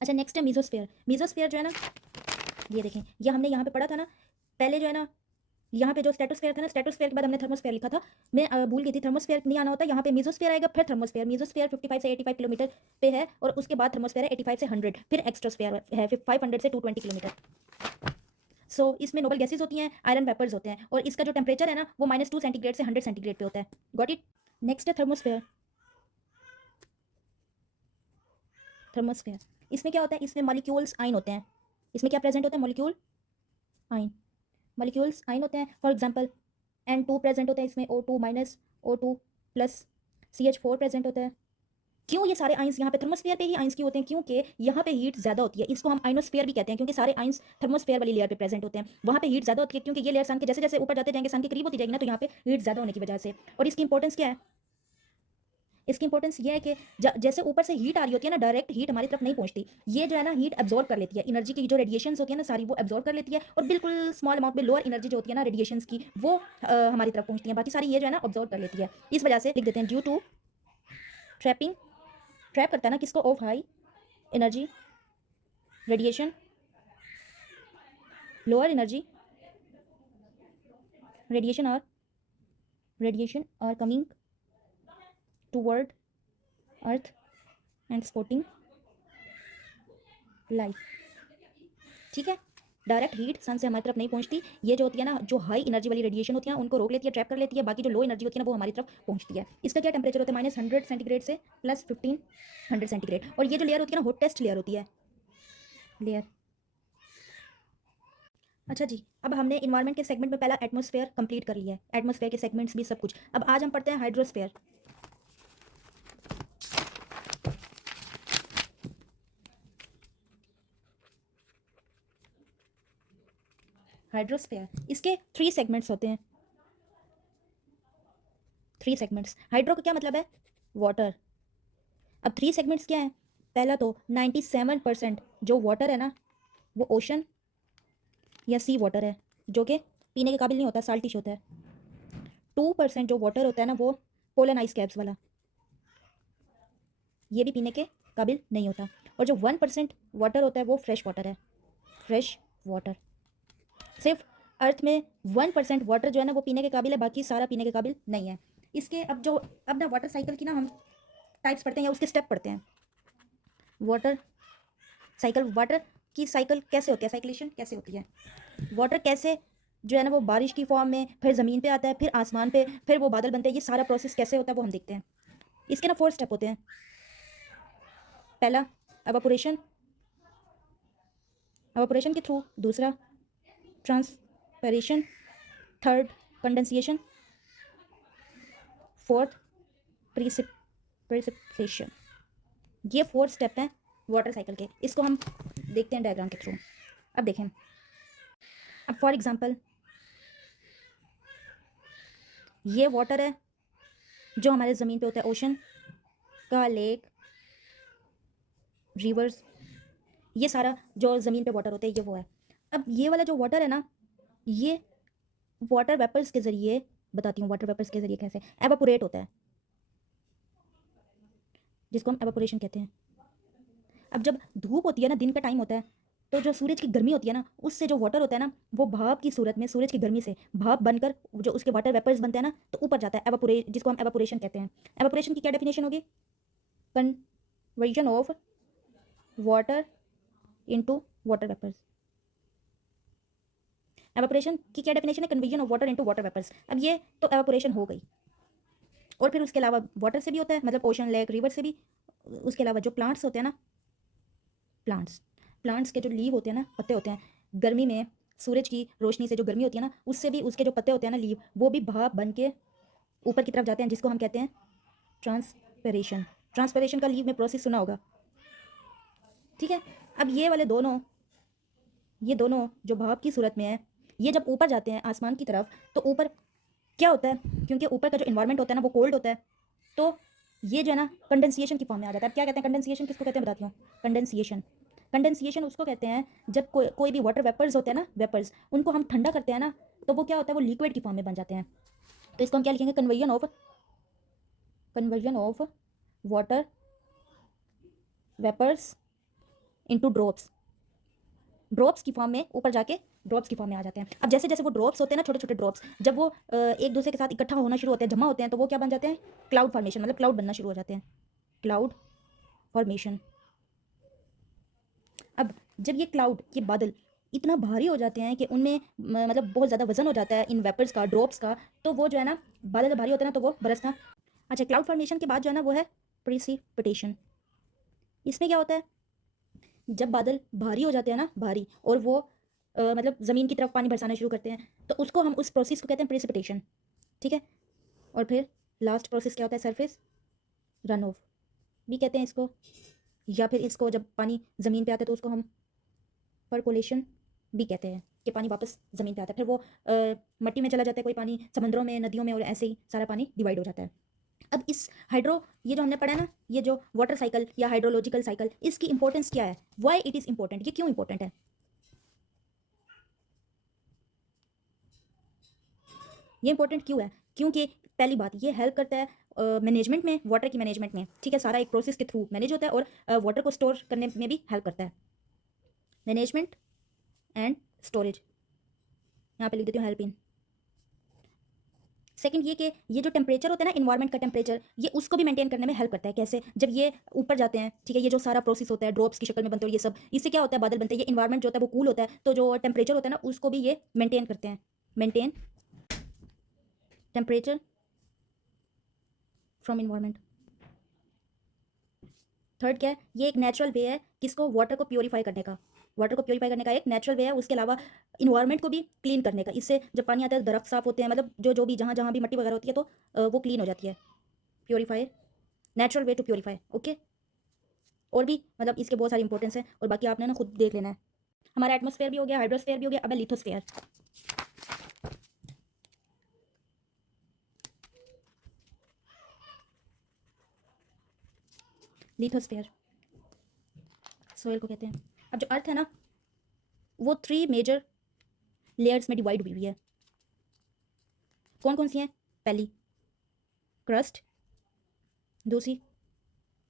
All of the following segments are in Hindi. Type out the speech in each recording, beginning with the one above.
अच्छा नेक्स्ट है मीजोस्फीयर। मीजोस्फीयर जो है ना, ये देखें, ये हमने यहाँ पे पढ़ा था ना पहले, जो है ना यहाँ पे जो स्ट्रेटोस्फीयर था ना, स्ट्रेटोस्फीयर के बाद हमने थर्मोस्फीयर लिखा था। मैं भूल गई थी, थर्मोस्फीयर नहीं आना होता, यहाँ पे मीजोस्फीयर आएगा फिर थर्मोस्फीयर। मीजोस्फीयर 55 से 85 किलोमीटर पे है और उसके बाद थर्मोस्फीयर है 85 से 100, फिर एक्स्ट्रोस्फीयर है 500 से 220 किलोमीटर। सो इसमें नोबल गैसेज होती हैं, आयरन वेपर्स होते हैं, और इसका जो टेम्परेचर है ना वो -2 सेंटीग्रेड से 100 सेंटीग्रेड पे होता है। Got it. नेक्स्ट है थर्मोस्फीयर। थर्मोस्फीयर इसमें क्या होता है, इसमें मॉलिक्यूल्स आयन होते हैं। इसमें क्या प्रेजेंट होता है, मॉलिक्यूल आयन। मॉलिक्यूल्स आयन होते हैं, फॉर एग्जांपल N2 प्रेजेंट होता है इसमें, O2 minus, O2 plus, CH4 present होता है। क्यों ये सारे आइंस यहाँ पे थर्मोस्फीयर पे ही आइंस क्यों होते हैं, क्योंकि यहाँ पे हीट ज़्यादा होती है। इसको हम आइनोस्फीयर भी कहते हैं क्योंकि सारे आइंस थर्मोस्फीयर वाली लेयर पे प्रेजेंट होते हैं। वहाँ पे हीट ज़्यादा होती है क्योंकि ये लेयर सन के जैसे जैसे ऊपर जाते जाएंगे, सन के करीब होती जाएगी ना, तो यहाँ पे हीट ज़्यादा होने की वजह से। और इसकी इंपॉर्टेंस क्या है, इसकी इंपॉर्टेंस ये है कि जैसे ऊपर से हीट आ रही होती है ना, डायरेक्ट हीट हमारी तरफ नहीं पहुंचती, ये जो है ना हीट एब्जॉर्ब कर लेती है। एनर्जी की जो रेडिएशंस होती है ना सारी, वो एब्जॉर्ब कर लेती है, और बिल्कुल स्मॉल अमाउंट में लोअर एनर्जी जो होती है ना रेडिएशंस की, वो हमारी तरफ पहुंचती है। बाकी सारी ये जो है ना ऑब्जॉर्व कर लेती है। इस वजह से लिख देते हैं ड्यू टू ट्रैपिंग, ट्रैप करता है ना किसको, of high energy radiation, lower energy radiation are coming toward earth and spotting life. ठीक है, डायरेक्ट हीट सन से हमारी तरफ नहीं पहुंचती। ये जो होती है ना, जो हाई एनर्जी वाली रेडिएशन होती है ना, उनको रोक लेती है, ट्रैप कर लेती है। बाकी जो लो एनर्जी होती है ना, वो हमारी तरफ पहुंचती है। इसका क्या टेम्परेचर होता है, -100 सेंटीग्रेड से +1500 सेंटीग्रेड। और ये जो लेयर होती है ना, हॉटेस्ट लेयर होती है, लेयर। अच्छा जी, अब हमने इन्वायरमेंट के सेगमेंट में पहला एटमॉस्फेयर कंप्लीट कर लिया है, एटमॉस्फेयर के सेगमेंट्स भी सब कुछ। अब आज हम पढ़ते हैं हाइड्रोस्फेयर। हाइड्रोस्फेयर इसके 3 सेगमेंट्स होते हैं, 3 सेगमेंट्स। हाइड्रो का क्या मतलब है, वाटर। अब 3 सेगमेंट्स क्या है, पहला तो 97% जो वाटर है ना, वो ओशन या सी वाटर है, जो कि पीने के काबिल नहीं होता, साल्टिश होता है। 2% जो वाटर होता है ना, वो पोलन आइस कैप्स वाला, ये भी पीने के काबिल नहीं होता। और जो 1% वाटर होता है वो फ्रेश वाटर है, फ्रेश वाटर। सिर्फ अर्थ में 1% वाटर जो है ना वो पीने के काबिल है, बाकी सारा पीने के काबिल नहीं है। इसके अब ना वाटर साइकिल की ना हम टाइप्स पढ़ते हैं या उसके स्टेप पढ़ते हैं। वाटर साइकिल, वाटर की साइकिल कैसे होती है, साइक्लेशन कैसे होती है, वाटर कैसे जो है ना वो बारिश की फॉर्म में, फिर ज़मीन पे आता है, फिर आसमान पे, फिर वो बादल बनते हैं। ये सारा प्रोसेस कैसे होता है वो हम देखते हैं। इसके ना 4 स्टेप होते हैं। पहला एवापोरेशन, एवापोरेशन के थ्रू। दूसरा transpiration. Third condensation. Fourth precipitation. ये 4 स्टेप हैं वाटर साइकिल के। इसको हम देखते हैं डायग्राम के थ्रू। अब देखें, अब फॉर एग्जांपल ये वाटर है जो हमारे ज़मीन पे होता है, ओशन का, लेक, रिवर्स, ये सारा जो ज़मीन पे वाटर होता है ये वो है। अब ये वाला जो वाटर है ना, ये वाटर वेपर्स के ज़रिए, बताती हूँ वाटर वेपर्स के ज़रिए कैसे एवापोरेट होता है, जिसको हम एवापोरेशन कहते हैं। अब जब धूप होती है ना, दिन का टाइम होता है, तो जो सूरज की गर्मी होती है ना, उससे जो वाटर होता है ना, वो भाप की सूरत में सूरज की गर्मी से भाप बनकर जो उसके वाटर वेपर्स बनते हैं ना, तो ऊपर जाता है, एवापोरेट, जिसको हम एवापोरेशन कहते हैं। एवापोरेशन की क्या डेफिनेशन होगी, conversion of water into water vapours. Evaporation की क्या डेफिनेशन है, conversion of water into water vapours. अब ये तो एवापोरेशन हो गई, और फिर उसके अलावा वाटर से भी होता है, मतलब ओशन, लेक, रिवर से भी। उसके अलावा जो प्लांट्स होते हैं ना, प्लांट्स के जो लीव होते हैं ना, पत्ते होते हैं, गर्मी में सूरज की रोशनी से जो गर्मी होती है ना, उससे भी उसके जो पत्ते होते हैं ना, लीव, वो भी भाप बन के ऊपर की तरफ जाते हैं, जिसको हम कहते हैं ट्रांसपरेशन। ट्रांसपरेशन का लीव में प्रोसेस सुना होगा, ठीक है। अब ये दोनों जो भाप की सूरत में है, ये जब ऊपर जाते हैं आसमान की तरफ, तो ऊपर क्या होता है, क्योंकि ऊपर का जो इन्वायरमेंट होता है ना वो कोल्ड होता है, तो ये जो है ना कंडेंसिएशन की फॉर्म में आ जाता है। अब क्या कहते हैं कंडेंसिएशन, किसको कहते हैं बताती हूँ। कंडेंसिएशन, कंडेंसिएशन उसको कहते हैं जब कोई भी वाटर वेपर्स होते हैं ना, वेपर्स, उनको हम ठंडा करते हैं ना, तो वो क्या होता है, वो लिक्विड की फॉर्म में बन जाते हैं। तो इसको हम क्या लिखेंगे, conversion of water vapours into drops, drops की फॉर्म में ऊपर जाके ड्रॉप्स की फॉर्म में आ जाते हैं। अब जैसे जैसे वो ड्रॉप्स होते हैं ना, छोटे छोटे ड्रॉप्स, जब वो एक दूसरे के साथ इकट्ठा होना शुरू होते हैं, जमा होते हैं, तो वो क्या बन जाते हैं, क्लाउड फॉर्मेशन, मतलब क्लाउड बनना शुरू हो जाते हैं, क्लाउड फॉर्मेशन। अब जब ये क्लाउड, ये बादल इतना भारी हो जाते हैं कि उनमें मतलब बहुत ज़्यादा वजन हो जाता है इन वेपर्स का, ड्रॉप्स का, तो वो जो है ना, बादल जब भारी होते हैं ना तो वो बरसना। अच्छा, क्लाउड फॉर्मेशन के बाद जो है ना वो है प्रेसिपिटेशन। इसमें क्या होता है, जब बादल भारी हो जाते हैं ना, भारी, और वो मतलब ज़मीन की तरफ पानी बरसाना शुरू करते हैं, तो उसको हम, उस प्रोसेस को कहते हैं प्रेसिपिटेशन, ठीक है। और फिर लास्ट प्रोसेस क्या होता है, सरफेस रन ऑफ भी कहते हैं इसको, या फिर इसको जब पानी ज़मीन पे आता है तो उसको हम परकोलेशन भी कहते हैं, कि पानी वापस ज़मीन पे आता है, फिर वो मिट्टी में चला जाता है, कोई पानी समुद्रों में, नदियों में, और ऐसे ही सारा पानी डिवाइड हो जाता है। अब इस हाइड्रो, ये जो हमने पढ़ा है ना, ये जो वाटर साइकिल या हाइड्रोलॉजिकल साइकिल, इसकी इंपॉर्टेंस क्या है, व्हाई इट इज़ इंपॉर्टेंट, ये क्यों इंपॉर्टेंट है। ये इंपॉर्टेंट क्यों है, क्योंकि पहली बात, ये हेल्प करता है मैनेजमेंट में, वाटर की मैनेजमेंट में, ठीक है, सारा एक प्रोसेस के थ्रू मैनेज होता है, और वाटर को स्टोर करने में भी हेल्प करता है, मैनेजमेंट एंड स्टोरेज। यहाँ पे लिख देती हूँ हेल्प इन। सेकंड ये कि ये जो टेम्परेचर होता है ना, इन्वायरमेंट का टेम्परेचर, ये उसको भी मेंटेन करने में हेल्प करता है। कैसे, जब ये ऊपर जाते हैं, ठीक है, ये जो सारा प्रोसेस होता है, ड्रॉप्स की शक्ल में बनते हैं, ये सब, इससे क्या होता है, बादल बनते हैं, ये इन्वायरमेंट जो होता है वो कूल होता है, तो जो टेम्परेचर होता है ना, उसको भी ये मेंटेन करते हैं, maintain temperature from environment. Third क्या है, ये एक नेचुरल वे है किसको, वाटर को प्योरीफाई करने का, वाटर को प्योरीफाई करने का एक नेचुरल वे है। उसके अलावा इन्वायरमेंट को भी क्लीन करने का, इससे जब पानी आता है दरख्त साफ होते हैं, मतलब जो जो भी, जहाँ जहाँ भी मिट्टी वगैरह होती है, तो वो क्लीन हो जाती है, purify, natural way to purify, okay. और भी मतलब इसके बहुत सारी इंपॉर्टेंस है, और बाकी आपने ना खुद देख लेना है। हमारा एटमॉस्फेयर भी हो गया, हाइड्रोस्फेयर भी हो गया, अब है लिथोस्फेयर। लिथोस्फेयर सोइल को कहते हैं। अब जो अर्थ है ना, वो 3 मेजर लेयर्स में डिवाइड हुई हुई है। कौन कौन सी हैं, पहली क्रस्ट, दूसरी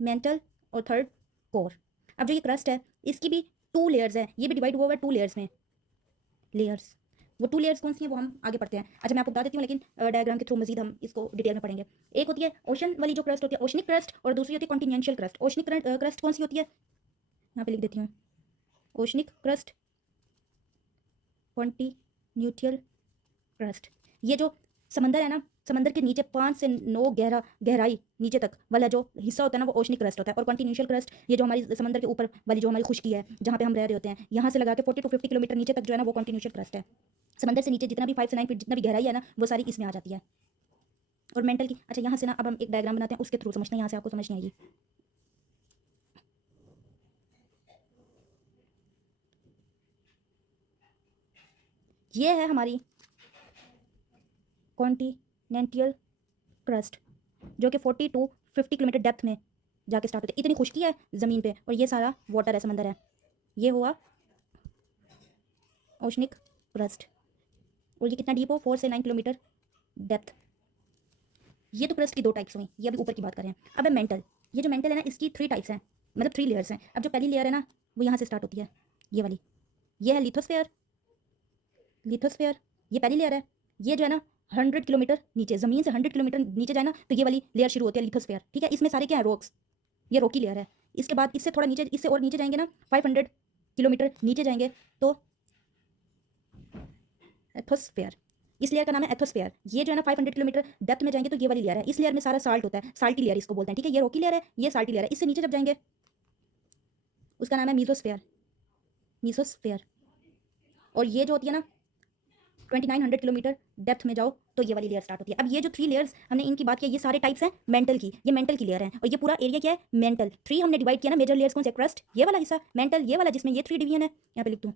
मेंटल, और थर्ड कोर। अब जो ये क्रस्ट है, इसकी भी 2 लेयर्स है, ये भी डिवाइड हुआ हुआ है 2 लेयर्स में, लेयर्स। वो 2 लेयर्स कौन सी हैं वो हम आगे पढ़ते हैं। अच्छा, मैं आपको बता देती हूँ, लेकिन डायग्राम के थ्रू मजीद हम इसको डिटेल में पढ़ेंगे। एक होती है ओशन वाली जो क्रस्ट होती है, ओशनिक क्रस्ट, और दूसरी होती है कॉन्टिनेंशियल क्रस्ट। ओशनिक क्रस्ट कौन सी होती है, यहाँ पे लिख देती हूँ, ओशनिक क्रस्ट, कॉन्टिन्यूटियल क्रस्ट। ये जो समंदर है ना, समंदर के नीचे 5 से 9 गहराई नीचे तक वाला जो हिस्सा होता है ना, वो ओशनिक क्रस्ट होता है। और कॉन्टिन्यूशियल क्रस्ट, ये जो हमारी समंदर के ऊपर वाली जो हमारी खुश्की है, जहाँ पे हम रह रहे होते हैं, यहाँ से लगा के 40 to 50 किलोमीटर नीचे तक जो है ना, वो कॉन्टिन्यूशियल क्रस्ट है। समंदर से नीचे जितना भी 5 से 9 फीट जितना भी गहराई है ना, वो सारी इसमें आ जाती है। और मेंटल की, अच्छा यहाँ से ना अब हम एक डायग्राम बनाते हैं, उसके थ्रू समझते हैं, यहाँ से आपको समझ नहीं आएगी। ये है हमारी कॉन्टिनेंटियल क्रस्ट, जो कि 40 to 50 किलोमीटर डेप्थ में जाके स्टार्ट होती है। इतनी खुश्की है ज़मीन पे, और ये सारा वाटर है, समंदर है। ये हुआ ओशनिक क्रस्ट, और ये कितना डीप हो, 4 से 9 किलोमीटर डेप्थ। ये तो क्रस्ट की 2 टाइप्स हुई, ये अभी ऊपर की बात कर रहे हैं। अब है मेंटल। ये जो मेंटल है ना, इसकी 3 टाइप्स हैं, मतलब 3 लेयर्स हैं। अब जो पहली लेयर है ना, वो यहाँ से स्टार्ट होती है, ये वाली, ये है लिथोस्फेयर। लिथोस्फेयर ये पहली लेयर है। ये जो है ना 100 किलोमीटर नीचे, ज़मीन से 100 किलोमीटर नीचे जाए ना, तो ये वाली लेयर शुरू होती है, लिथोस्फेयर, ठीक है। इसमें सारे क्या है, रॉक्स, ये रॉकी लेयर है। इसके बाद इससे थोड़ा नीचे, इससे और नीचे जाएंगे ना, 500 किलोमीटर नीचे जाएंगे तो एथोस्फेयर, इस लेयर का नाम है एथोस्फेयर। ये जो है ना 500 किलोमीटर डेप्थ में जाएंगे तो ये वाली लेयर है। इस लेयर में सारा साल्ट होता है, साल्टी लेयर इसको बोलते हैं, ठीक है। ये रॉकी लेयर है, ये साल्टी लेयर है। इससे नीचे जब जाएंगे उसका नाम है मीसोस्फेयर, मीसोस्फेयर। और ये जो होती है ना 2900 किलोमीटर डेप्थ में जाओ तो ये वाली लेयर स्टार्ट होती है। अब ये जो 3 लेयर्स हमने इनकी बात की, ये सारे टाइप्स हैं मेंटल की, ये मेंटल की लेयर है। और ये पूरा एरिया क्या है, मेंटल। 3 हमने डिवाइड किया ना मेजर लेयर्स, कौन से, क्रस्ट ये वाला हिस्सा, मेंटल ये वाला जिसमें ये 3 डिवीजन है, यहाँ पे लिख दूँ।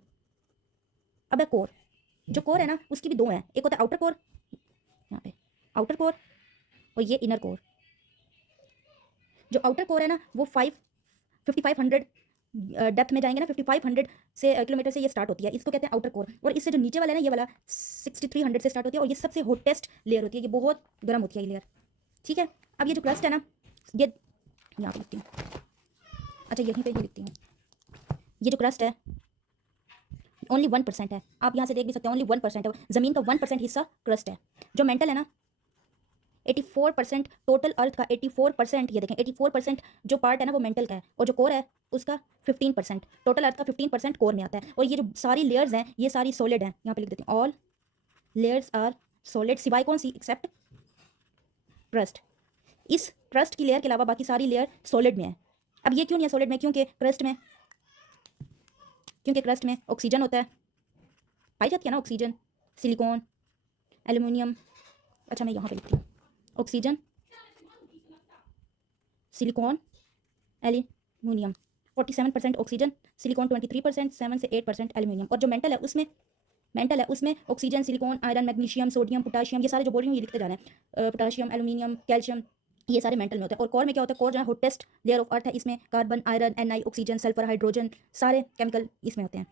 अब है कोर। जो कोर है ना, उसकी भी 2 हैं, एक होता है आउटर कोर, यहाँ पे आउटर कोर, और ये इनर कोर। जो आउटर कोर है ना, वो 5500 डेप्थ में जाएंगे ना, 5500 से किलोमीटर से ये स्टार्ट होती है, इसको कहते हैं आउटर कोर। और इससे जो नीचे वाला है ना, ये वाला 6300 से स्टार्ट होती है, और ये सबसे हॉटेस्ट लेयर होती है, ये बहुत गर्म होती है ये लेयर, ठीक है। अब ये जो क्रस्ट है ना, ये यहाँ पे लिखती हूँ, अच्छा यहीं पे ही लिखती हूँ, ये जो क्रस्ट है ओनली 1% है, आप यहाँ से देख भी सकते हैं ओनली 1% है, ज़मीन का 1% हिस्सा क्रस्ट है। जो मेंटल है ना 84% टोटल अर्थ का 84%, ये देखें 84% जो पार्ट है ना वो मेंटल का है, और जो कोर है उसका 15%, टोटल अर्थ का 15% कोर में आता है। और ये जो सारी लेयर्स हैं ये सारी सॉलिड हैं, यहाँ पे लिख देती हूँ ऑल लेयर्स आर सॉलिड, सिवाय कौन सी, एक्सेप्ट क्रस्ट। इस क्रस्ट की लेयर के अलावा बाकी सारी लेयर सॉलिड में है। अब ये क्यों नहीं है सॉलिड में, क्योंकि क्रस्ट में ऑक्सीजन होता है, पाई जाती है ना ऑक्सीजन, सिलिकॉन, एल्यूमिनियम, अच्छा मैं यहाँ पे लिखती हूँ oxygen, silicon, aluminium, 47% oxygen, silicon 23%, 7 से 8% एल्यूमिनियम। और जो मेंटल है उसमें oxygen, silicon, iron, magnesium, sodium, potassium, ये सारे जो बोल रही हूँ ये लिखते जा रहे हैं, पोटाशियम, एल्यूमिनियम, कैल्शियम, ये सारे मेंटल में होते हैं। और कोर में क्या होता है, कोर जो है हॉटेस्ट लेयर ऑफ अर्थ है, इसमें कार्बन, आयरन, एन आई, ऑक्सीजन, सल्फर, हाइड्रोजन, सारे केमिकल इसमें होते हैं।